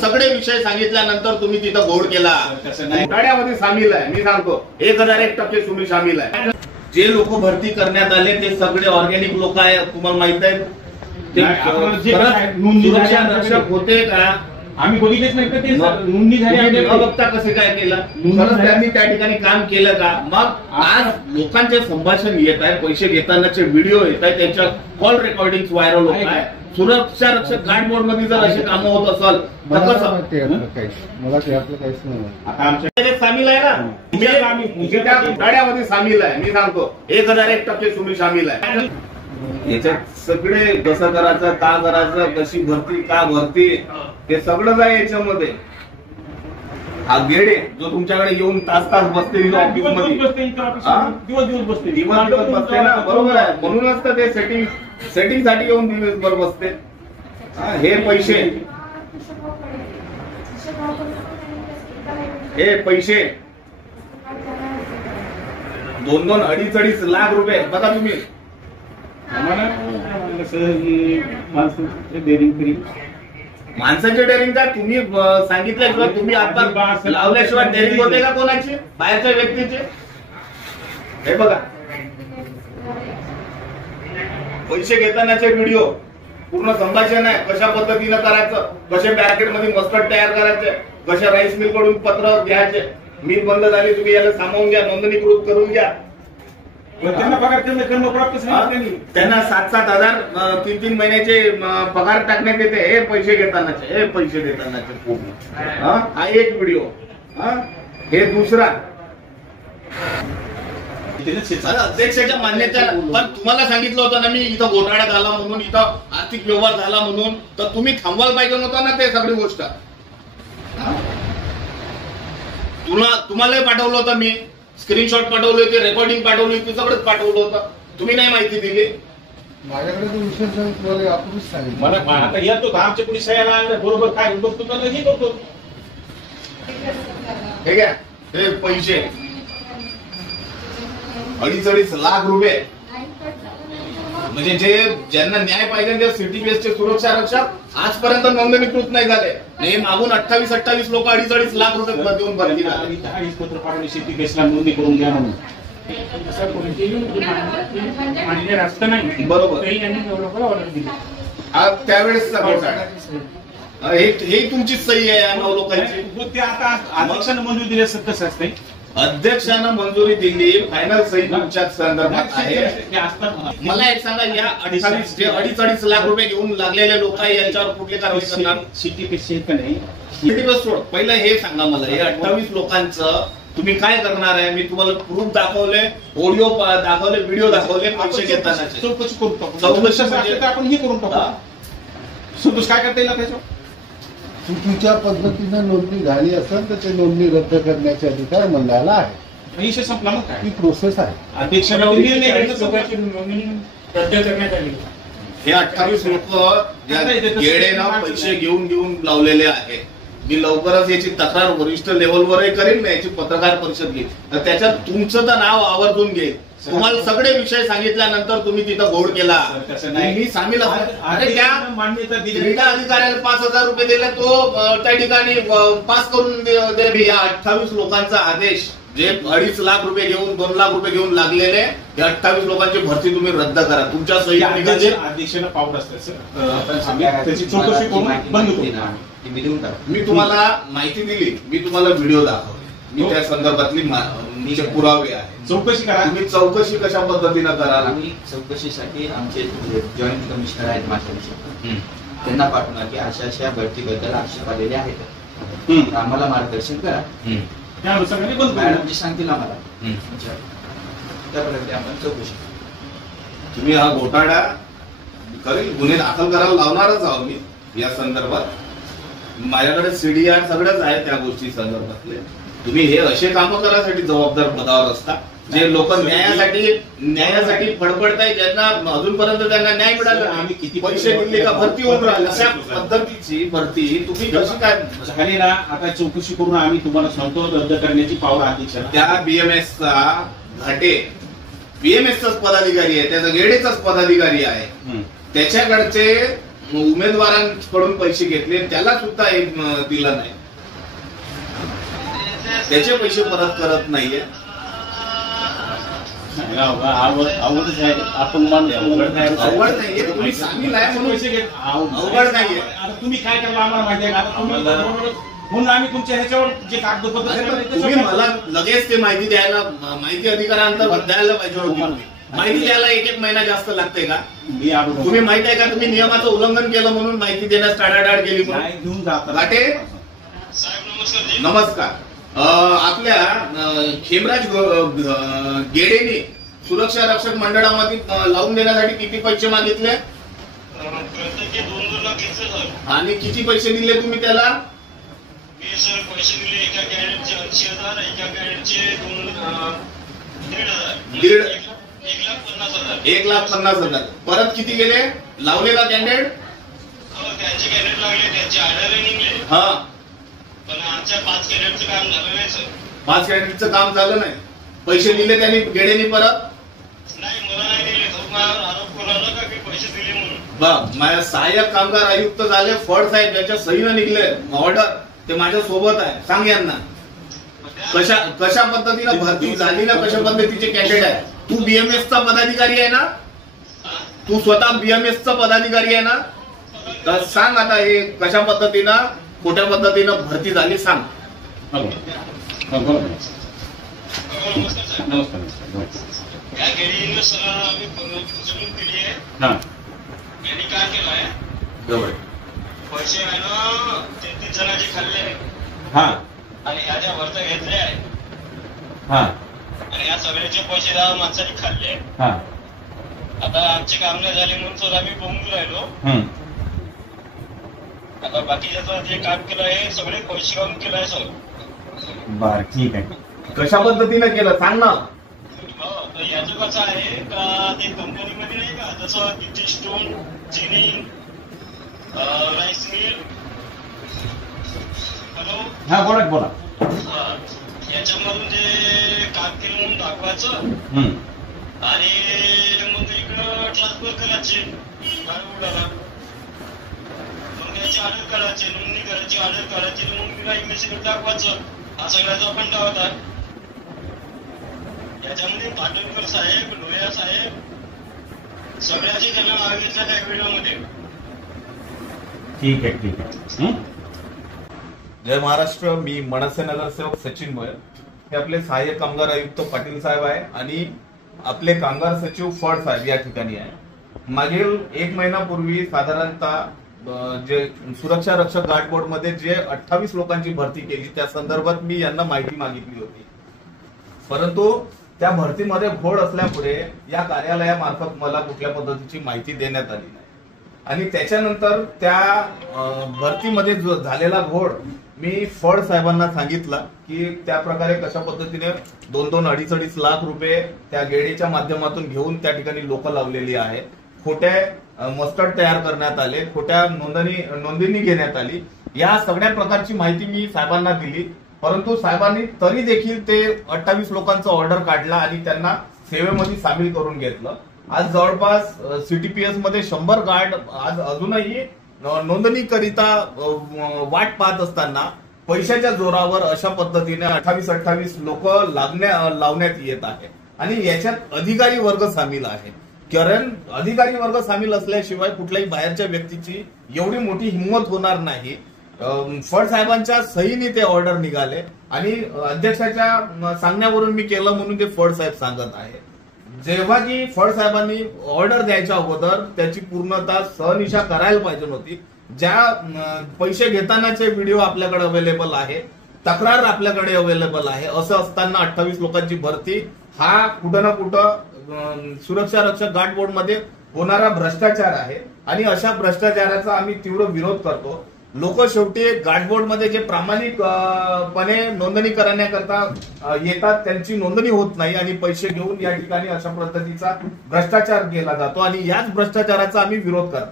सगळे विषय सांगितल्यानंतर तुम्ही तिथं घोड केला. घोटाळ्यामध्ये सामील आहे. मी सांगतो 1001% तुम्ही सामील आहे. जे लोक भरती करण्यात आले ते सगळे ऑर्गॅनिक लोक आहे. तुम्हाला माहित आहे सुरक्षा रक्षक होते का? आम्ही बघितलेच नाही तर ते नोंदणी झाली न बघता कसं काय केलं? खरंच त्यांनी त्या ठिकाणी काम केलं का? मग आज लोकांचे संभाषण येत आहे, पैसे घेतानाचे व्हिडिओ येत आहेत, त्यांच्या कॉल रेकॉर्डिंग व्हायरल होत आहे. सुरक्षा रक्षक गार्ड बोर्ड मध्ये जर असे कामं होत असेल तर कसं? मला त्यातलं काहीच नाही. आता आमच्या सामील आहे ना, आम्ही त्या घोटाळ्यामध्ये सामील आहे. मी सांगतो 1001% तुम्ही सामील आहे. याच्यात सगळे कसं करायचं, का करायचं, कशी भरती, का भरती, हे सगळंच आहे याच्यामध्ये. हा गेडे जो तुमच्याकडे येऊन तास बसते ऑफिस मध्ये, दिवस बसते ना, बरोबर आहे. म्हणूनच तर ते सेटिंग साठी येऊन दिवसभर बसते. हे पैसे 2-2, 2.5 लाख रुपये बघा तुम्ही. माणसाची डेअरिंग का तुम्ही सांगितल्याशिवाय, तुम्ही आता लावल्याशिवाय डेअरिंग होते का कोणाची, बाहेरच्या व्यक्तीचे? हे बघा पैसे घेतानाचे व्हिडिओ, पूर्ण संभाषण आहे. कशा पद्धतीनं करायचं, कसे बॅरिकेडमध्ये मस्टर्ड तयार करायचे, कशा राईस मिल कडून पत्र घ्यायचे. मिल बंद झाली, तुम्ही याला सामावून घ्या, नोंदणीकृत करून घ्या. त्यांना पगार त्यांना 7-7 हजार 3-3 महिन्याचे पगार टाकण्यात येते. हे पैसे घेतानाचे पूर्ण. हा एक व्हिडिओ. हे दुसरा अध्यक्षाच्या मान्यता. पण तुम्हाला सांगितलं होतं ना मी, इथं घोटाळा झाला म्हणून, इथं आर्थिक व्यवहार झाला म्हणून, तर तुम्ही थांबवायला पाहिजे नव्हतं ना ते सगळी गोष्ट. तुम्हालाही पाठवलं होतं मी, स्क्रीनशॉट पाठवले होते, रेकॉर्डिंग पाठवली होती, सगळंच पाठवलं होतं. तुम्ही नाही माहिती दिली. माझ्याकडे तो विषय तुम्हाला आपणच सांगितलं. मला आता येतो आमच्या पोलीस बरोबर काय बघतो का नाही करतो. हे घ्या, हे पैसे 2.5 लाख रुपये. म्हणजे जे ज्यांना न्याय पाहिजे त्या सिटी बेसचे सुरक्षा रक्षक आजपर्यंत नोंदणीकृत नाही झाले. हे मागून 28 लोक 2.5 लाख रुपये देऊन भरती झाले. 40 पत्र पाठवले सिटी बेसला नोंदणी करून घ्या म्हणून. बरोबर. त्यावेळेस हे तुमची सही आहे या 9 लोकांची. ते आता अध्यक्षांना मंजुरी दिली असत कसं असते. अध्यक्षानं मंजुरी दिली, फायनल सही तुमच्या संदर्भात आहे. मला एक सांगा, या 2.5 लाख रुपये घेऊन लागलेले लोक आहे, यांच्यावर कुठली कारवाई करणार? सिटी बेस का नाही, सिटी बेस सोड. पहिलं हे सांगा मला, हे 28 लोकांचं तुम्ही काय करणार आहे? मी तुम्हाला प्रूफ दाखवले, ऑडिओ दाखवले, व्हिडिओ दाखवले. पैसे घेताना चौकशी करून टाकू. चौकशी म्हणजे आपण हे करून टाकू. संतोष काय करता येईल त्याच्यावर? चुकीच्या पद्धतीने नोंदणी झाली असेल तर ते नोंदणी रद्द करण्याचे अधिकार मंडळाला आहे. विषय संपला. मग काय ही प्रोसेस आहे. अध्यक्षांना हे 28 लोक येडेनं पैसे घेऊन लावलेले आहे. मी लवकरच याची तक्रार वरिष्ठ लेवलवरही करेन, याची पत्रकार परिषद घेईन. तर त्याच्यात तुमचं तर नाव आवर्जून घेईल. तुम्हाला सगळे विषय सांगितल्यानंतर तुम्ही तिथं घोड केला. मी सामील त्या मान्यता दिली. क्रीडा अधिकाऱ्याला 5,000 रुपये दिले, तो त्या ठिकाणी पास करून दे. या 28 लोकांचा आदेश, जे 2.5 लाख रुपये घेऊन 2 लाख रुपये घेऊन लागलेले, या 28 लोकांची भरती तुम्ही रद्द करा. तुमच्या सही अध्यक्षांना पावलं असतं. त्याची चौकशी करून बंद करू. मी तुम्हाला माहिती दिली, मी तुम्हाला व्हिडिओ दाखवले, मी त्या संदर्भातली पुरावे आहे. चौकशी करा. तुम्ही चौकशी कशा पद्धतीनं कराल? आम्ही चौकशीसाठी आमचे जॉईंट कमिशनर आहेत माझ्याविषयी, त्यांना पाठवणार की अशा भरतीबद्दल आक्षेप आलेले आहेत, आम्हाला मार्गदर्शन करा. मॅडम जे सांगतील आम्हाला त्याप्रमाणे आपण चौकशी. तुम्ही हा घोटाळा करेल, गुन्हे दाखल करायला लावणारच आहोत मी या संदर्भात. माझ्याकडे सीडीआर सगळंच आहे त्या गोष्टी संदर्भातले. तुम्ही हे असे कामं करायसाठी जबाबदार पदावर असता, जे लोक न्यायासाठी फडफडताय, ज्यांना अजूनपर्यंत त्यांना न्याय मिळाला. आम्ही किती पैसे दिले का भरती होऊन राहिली, अशा पद्धतीची भरती तुम्ही कशी काय झाली ना? आता चौकशी करून आम्ही तुम्हाला सांगतो रद्द करण्याची पावर अध्यक्ष. त्या बीएमएसचा घाटे बीएमएसचाच पदाधिकारी आहे, त्याचा गेडेचाच पदाधिकारी आहे. त्याच्याकडचे उमेदवारांकडून पैसे घेतले त्याला सुद्धा एक दिलं नाही, त्याचे पैसे परत करत नाहीये. अवघडच आहे. आपण अवघड नाहीये, तुम्ही सामील आहे म्हणून अवघड नाहीये. आता तुम्ही काय करला आम्हाला माहिती आहे का? आता तुम्ही म्हणून आम्ही तुमच्या ह्याच्यावर जे कागदपत्र तुम्ही मला लगेच ते माहिती द्यायला, माहिती अधिकारांतर्गत द्यायला पाहिजे होती. माहिती द्यायला एक महिना जास्त लागते का? तुम्ही माहिती आहे का तुम्ही नियमाचं उल्लंघन केलं म्हणून माहिती देण्यास टाळाटाळ केली म्हणून? घेऊन जातात. लाटे नमस्कार. आपल्या खेमराज गेडेने सुरक्षा रक्षक मंडळामध्ये लावून देण्यासाठी किती पैसे मागितले आणि किती पैसे दिले तुम्ही त्याला? पैसे दिले एका कॅडेटचे 80,000, एका कॅडेटचे 1,50,000. परत किती गेले लावले का कॅन्डिडेट? त्यांचे कॅडेट लागले, त्यांचे ऑर्डर निघले. हा, पण आमच्या 5 कॅडेटचं काम झालं नाही सर. 5 कॅन्डिडेटचं काम झालं नाही. पैसे दिले त्यांनी गेडेनी परत? नाही, मला नाही दिले. तो माझ्यावर आरोप करू लागला का मी पैसे दिले म्हणून. माझ्या सहाय्यक कामगार आयुक्त झाले फड साहेब, ज्याच्या सहीनं निघले ऑर्डर, ते माझ्या सोबत आहे. सांग यांना कशा पद्धतीनं भरती झाली ना, कशा पद्धतीचे कॅन्डिडेट आहे. तू BMS चा पदाधिकारी आहे ना? तू स्वतः BMS चा पदाधिकारी आहे ना? तर सांग आता हे कशा पद्धतीनं, खोट्या पद्धतीनं भरती झाली सांग. नमस्कार साहेब. या गेडीने सरांना आम्ही जमीन दिली आहे. यांनी काय केलं आहे, पैसे आहे ना 33 जणांचे खाल्ले आणि ह्या ज्या भरत्या घेतल्या आहे आणि या सगळ्याचे पैसे 10 माणसांनी खाल्ले. आता आमचे काम नाही झाले म्हणून सर आम्ही बोंबून राहिलो. आता बाकीच्याचं जे काम केलं आहे सगळे पैसे काढून केलं आहे सर. बर, ठीक आहे. कशा पद्धतीनं केलं सांग ना. तर याचं कसं आहे का, ते कंपनीमध्ये नाही का, जसं तिथे स्टोन, चिनी, राईस मिल, हॅलो, बोला. याच्यामधून जे काम केलं म्हणून दाखवायचं आणि मग इकडं ट्रान्सफर करायचे उडाला. मग त्याची ऑर्डर करायचे, नोंदणी करायची, ऑर्डर करायची, मग तिला इमेल दाखवायचं. हा सगळ्याचा फंडा होता. याच्यामध्ये पाटणकर साहेब, लोया साहेब सगळ्याचे त्यांना नाव घेतलं त्या व्हिडिओमध्ये. ठीक आहे. जय महाराष्ट्र. मी मनसे नगरसेवक सचिन मोयर. हे आपले सहाय्यक कामगार आयुक्त पाटील साहेब आहे आणि आपले कामगार सचिव फड साहेब या ठिकाणी आहे. मागील 1 महिन्यापूर्वी साधारणतः जे सुरक्षा रक्षक गार्ड बोर्ड मध्ये जे 28 लोकांची भरती केली त्या संदर्भात मी यांना माहिती मागितली होती. परंतु त्या भरतीमध्ये घोळ असल्यामुळे या कार्यालयामार्फत मला कुठल्या पद्धतीची माहिती देण्यात आली नाही आणि त्याच्यानंतर त्या भरतीमध्ये जो झालेला घोळ मी फड साहेबांना सांगितला की त्या प्रकारे कशा पद्धतीने 2-2, 2.5 लाख रुपये त्या गेडीच्या माध्यमातून घेऊन त्या ठिकाणी लोक लावलेली आहेत. खोट्या मस्टर्ड तयार करण्यात आले, खोट्या नोंदणी घेण्यात आली. या सगळ्या प्रकारची माहिती मी साहेबांना दिली. परंतु साहेबांनी तरी देखील ते 28 लोकांचा ऑर्डर काढला आणि त्यांना सेवेमध्ये सामील करून घेतलं. आज जवळपास CTPS मध्ये 100 गार्ड आज अजूनही नोंदणीकरिता वाट पाहत असताना पैशाच्या जोरावर अशा पद्धतीने 28 लोक लावण्यात येत आहे आणि याच्यात अधिकारी वर्ग सामील आहे. कारण अधिकारी वर्ग सामील असल्याशिवाय कुठल्याही बाहेरच्या व्यक्तीची एवढी मोठी हिंमत होणार नाही. फड साहेबांच्या सहीने ते ऑर्डर निघाले आणि अध्यक्षाच्या सांगण्यावरून मी केलं म्हणून ते फड साहेब सांगत आहे. जेव्हा की फड साहेबांनी ऑर्डर द्यायच्या अगोदर त्याची पूर्णतः सहनिशा करायला पाहिजे होती. ज्या पैसे घेतानाचे व्हिडिओ आपल्याकडे अवेलेबल आहे, तक्रार आपल्याकडे अवेलेबल आहे, असं असताना 28 लोकांची भरती हा कुठं ना कुठं सुरक्षा रक्षक गार्ड बोर्ड मध्ये होणारा भ्रष्टाचार आहे आणि अशा भ्रष्टाचाराचा आम्ही तीव्र विरोध करतो. लोक शेवटी गार्ड बोर्ड मध्ये जे प्रामाणिकपणे नोंदणी करण्याकरता येतात त्यांची नोंदणी होत नाही आणि पैसे घेऊन या ठिकाणी अशा पद्धतीचा भ्रष्टाचार केला जातो आणि याच भ्रष्टाचाराचा आम्ही विरोध करतो.